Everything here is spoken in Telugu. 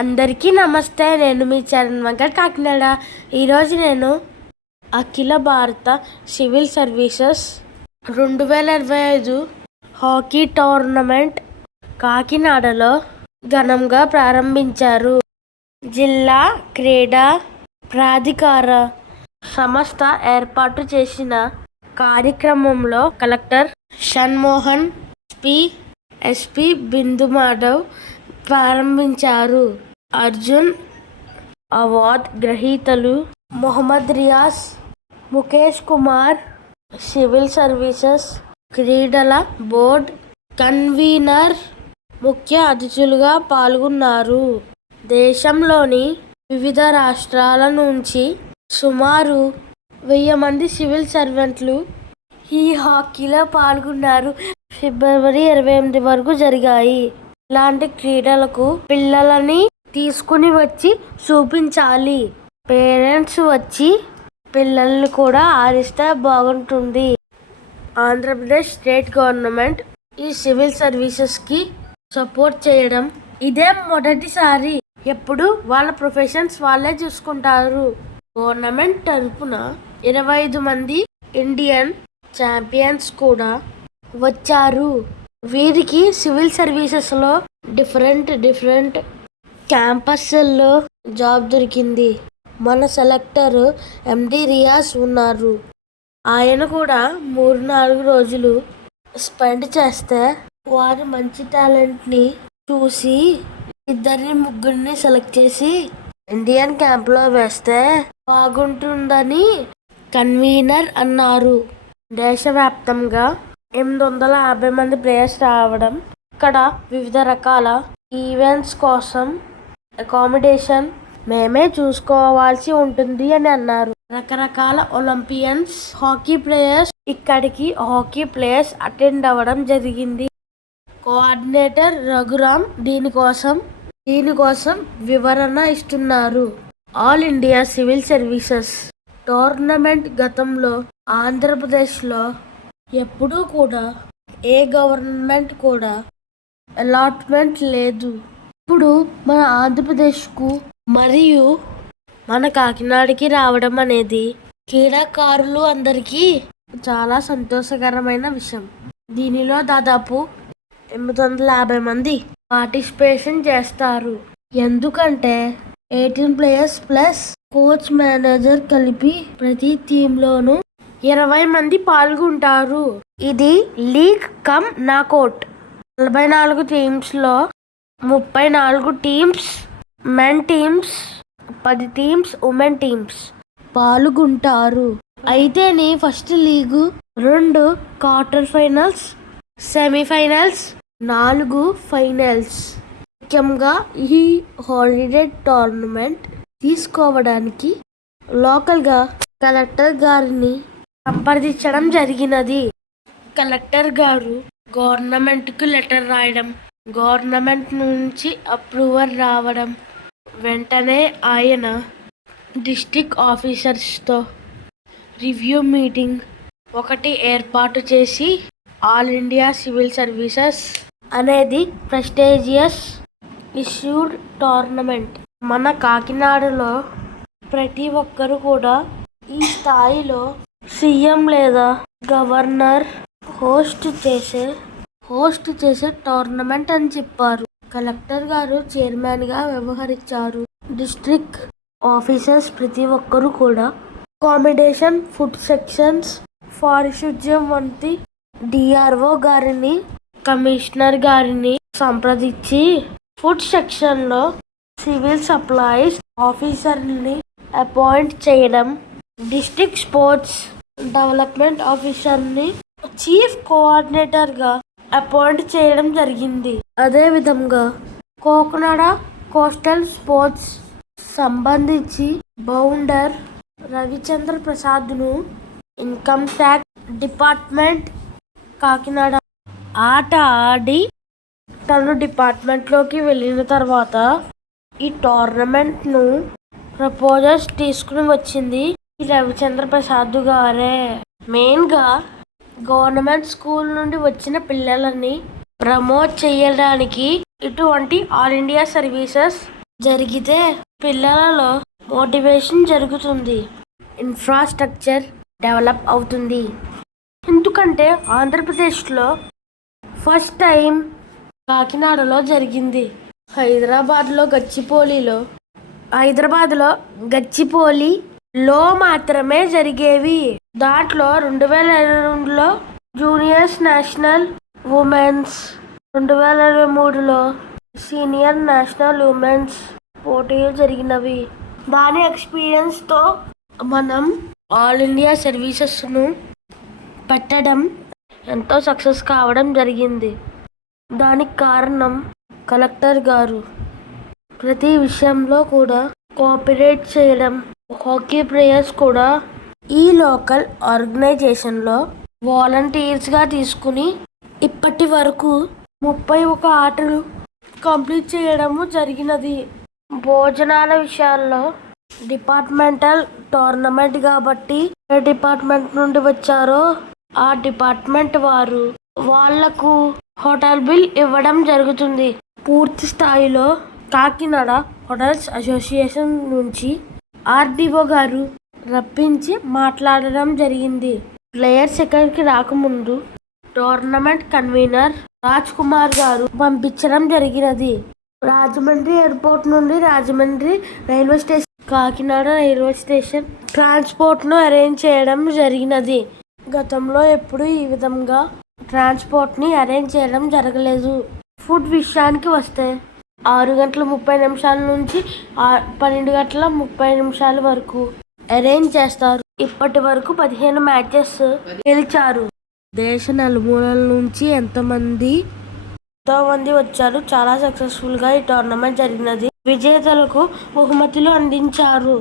అందరికీ నమస్తే. నేను మీ చరణ్ వెంకట్ కాకినాడ. ఈరోజు నేను అఖిల భారత సివిల్ సర్వీసెస్ 2025 హాకీ టోర్నమెంట్ కాకినాడలో ఘనంగా ప్రారంభించారు. జిల్లా క్రీడా ప్రాధికార సంస్థ ఏర్పాటు చేసిన కార్యక్రమంలో కలెక్టర్ షణ్మోహన్, ఎస్పీ బిందు మాధవ్ ప్రారంభించారు. అర్జున్ అవార్డు గ్రహీతలు మొహమ్మద్ రియాజ్, ముఖేష్ కుమార్, సివిల్ సర్వీసెస్ క్రీడల బోర్డు కన్వీనర్ ముఖ్య అతిథులుగా పాల్గొన్నారు. దేశంలోని వివిధ రాష్ట్రాల నుంచి సుమారు 1000 మంది సివిల్ సర్వెంట్లు ఈ హాకీలో పాల్గొన్నారు. ఫిబ్రవరి 28 వరకు జరిగాయి. ఇలాంటి క్రీడలకు పిల్లలని తీసుకుని వచ్చి చూపించాలి. పేరెంట్స్ వచ్చి పిల్లల్ని కూడా ఆడిస్తే బాగుంటుంది. ఆంధ్రప్రదేశ్ స్టేట్ గవర్నమెంట్ ఈ సివిల్ సర్వీసెస్కి సపోర్ట్ చేయడం ఇదే మొదటిసారి. ఎప్పుడు వాళ్ళ ప్రొఫెషన్స్ వాళ్ళే చూసుకుంటారు. గవర్నమెంట్ తరపున 25 మంది ఇండియన్ ఛాంపియన్స్ కూడా వచ్చారు. వీరికి సివిల్ సర్వీసెస్లో డిఫరెంట్ క్యాంపస్ల్లో జాబ్ దొరికింది. మన సెలెక్టర్ ఎండి రియాజ్ ఉన్నారు. ఆయన కూడా 3-4 రోజులు స్పెండ్ చేస్తే వారి మంచి టాలెంట్ని చూసి 2-3 సెలెక్ట్ చేసి ఇండియన్ క్యాంప్లో వేస్తే బాగుంటుందని కన్వీనర్ అన్నారు. దేశవ్యాప్తంగా 850 మంది ప్లేయర్స్ రావడం, ఇక్కడ వివిధ రకాల ఈవెంట్స్ కోసం అకామిడేషన్ మేమే చూసుకోవాల్సి ఉంటుంది అని అన్నారు. రకరకాల ఒలింపియన్స్ హాకీ ప్లేయర్స్ అటెండ్ అవ్వడం జరిగింది. కోఆర్డినేటర్ రఘురామ్ దీనికోసం వివరణ ఇస్తున్నారు. All India civil services tournament గతంలో ఆంధ్రప్రదేశ్లో ఎప్పుడూ కూడా ఏ గవర్నమెంట్ కూడా అలాట్మెంట్ లేదు. ఇప్పుడు మన ఆంధ్రప్రదేశ్కు మరియు మన కాకినాడకి రావడం అనేది క్రీడాకారులు అందరికీ చాలా సంతోషకరమైన విషయం. దీనిలో దాదాపు 850 మంది పార్టిసిపేషన్ చేస్తారు. ఎందుకంటే 18 ప్లేయర్స్ ప్లస్ కోచ్, మేనేజర్ కలిపి ప్రతి టీంలోనూ 20 మంది పాల్గొంటారు. ఇది league come knockout. 44 టీమ్స్లో 34 teams men teams, 10 teams women teams పాల్గొంటారు. అయితేనే first లీగు 2 quarter finals, semifinals, 4 finals. ముఖ్యంగా ఈ హాలిడే టోర్నమెంట్ తీసుకోవడానికి లోకల్గా కలెక్టర్ గారిని సంప్రదించడం జరిగినది. కలెక్టర్ గారు గవర్నమెంట్కు లెటర్ రాయడం, గవర్నమెంట్ నుంచి అప్రూవల్ రావడం, వెంటనే ఆయన డిస్ట్రిక్ట్ ఆఫీసర్స్తో రివ్యూ మీటింగ్ ఒకటి ఏర్పాటు చేసి ఆల్ ఇండియా సివిల్ సర్వీసెస్ అనేది ప్రెస్టీజియస్ ఇష్యూడ్ టోర్నమెంట్. మన కాకినాడలో ప్రతి ఒక్కరు కూడా ఈ స్థాయిలో సీఎం లేదా గవర్నర్ హోస్ట్ చేసే టోర్నమెంట్ అని చెప్పారు. కలెక్టర్ గారు చైర్మన్గా వ్యవహరించారు. డిస్ట్రిక్ట్ ఆఫీసర్స్ ప్రతి ఒక్కరు కూడా అకామిడేషన్, ఫుడ్ సెక్షన్స్, పారిశుధ్యం వంటి డిఆర్ఓ గారిని, కమిషనర్ గారిని సంప్రదించి ఫుడ్ సెక్షన్లో సివిల్ సప్లైస్ ఆఫీసర్ని అపాయింట్ చేయడం, డిస్ట్రిక్ట్ స్పోర్ట్స్ డెవలప్మెంట్ ఆఫీసర్ని చీఫ్ కోఆర్డినేటర్గా అపాయింట్ చేయడం జరిగింది. అదేవిధంగా కాకినాడ కోస్టల్ స్పోర్ట్స్ సంబంధించి బౌండర్ రవిచంద్ర ప్రసాద్ను ఇన్కమ్ ట్యాక్స్ డిపార్ట్మెంట్ కాకినాడ ఆట ఆడి తను డిపార్ట్మెంట్లోకి వెళ్ళిన తర్వాత ఈ టోర్నమెంట్ను ప్రపోజల్స్ తీసుకుని వచ్చింది ఈ రవిచంద్ర ప్రసాద్ గారే. మెయిన్గా గవర్నమెంట్ స్కూల్ నుండి వచ్చిన పిల్లలని ప్రమోట్ చేయడానికి ఇటువంటి ఆల్ ఇండియా సర్వీసెస్ జరిగితే పిల్లలలో మోటివేషన్ జరుగుతుంది, ఇన్ఫ్రాస్ట్రక్చర్ డెవలప్ అవుతుంది. ఎందుకంటే ఆంధ్రప్రదేశ్లో ఫస్ట్ టైం కాకినాడలో జరిగింది. హైదరాబాద్లో గచ్చిపోలిలో మాత్రమే జరిగేవి. దాంట్లో 2022లో జూనియర్స్ నేషనల్ ఉమెన్స్, 2023లో సీనియర్ నేషనల్ ఉమెన్స్ పోటీలు జరిగినవి. దాని ఎక్స్పీరియన్స్తో మనం ఆల్ ఇండియా సర్వీసెస్ను పెట్టడం ఎంతో సక్సెస్ కావడం జరిగింది. దానికి కారణం కలెక్టర్ గారు ప్రతి విషయంలో కూడా కోఆపరేట్ చేయడం. హాకీ ప్లేయర్స్ కూడా ఈ లోకల్ ఆర్గనైజేషన్లో వాలంటీర్స్గా తీసుకుని ఇప్పటి వరకు 31 ఆటలు కంప్లీట్ చేయడము జరిగినది. భోజనాల విషయాల్లో డిపార్ట్మెంటల్ టోర్నమెంట్ కాబట్టి ఏ డిపార్ట్మెంట్ నుండి వచ్చారో ఆ డిపార్ట్మెంట్ వారు వాళ్లకు హోటల్ బిల్ ఇవ్వడం జరుగుతుంది. పూర్తి స్థాయిలో కాకినాడ హోటల్స్ అసోసియేషన్ నుంచి ఆర్డీఓ గారు రప్పించి మాట్లాడడం జరిగింది. ప్లేయర్స్ ఇక్కడికి రాకముందు టోర్నమెంట్ కన్వీనర్ రాజ్ కుమార్ గారు పంపించడం జరిగినది. రాజమండ్రి ఎయిర్పోర్ట్ నుండి Rajahmundry railway station, Kakinada railway station ట్రాన్స్పోర్ట్ను అరేంజ్ చేయడం జరిగినది. గతంలో ఎప్పుడు ఈ విధంగా ట్రాన్స్పోర్ట్ని అరేంజ్ చేయడం జరగలేదు. ఫుడ్ విషయానికి వస్తే 6:30 నుంచి 12:30 వరకు అరేంజ్ చేస్తారు. ఇప్పటి వరకు 15 మ్యాచెస్ గెలిచారు. దేశ నలుమూలల నుంచి ఎంతో మంది వచ్చారు. చాలా సక్సెస్ఫుల్ గా ఈ టోర్నమెంట్ జరిగినది. విజేతలకు బహుమతులు అందించారు.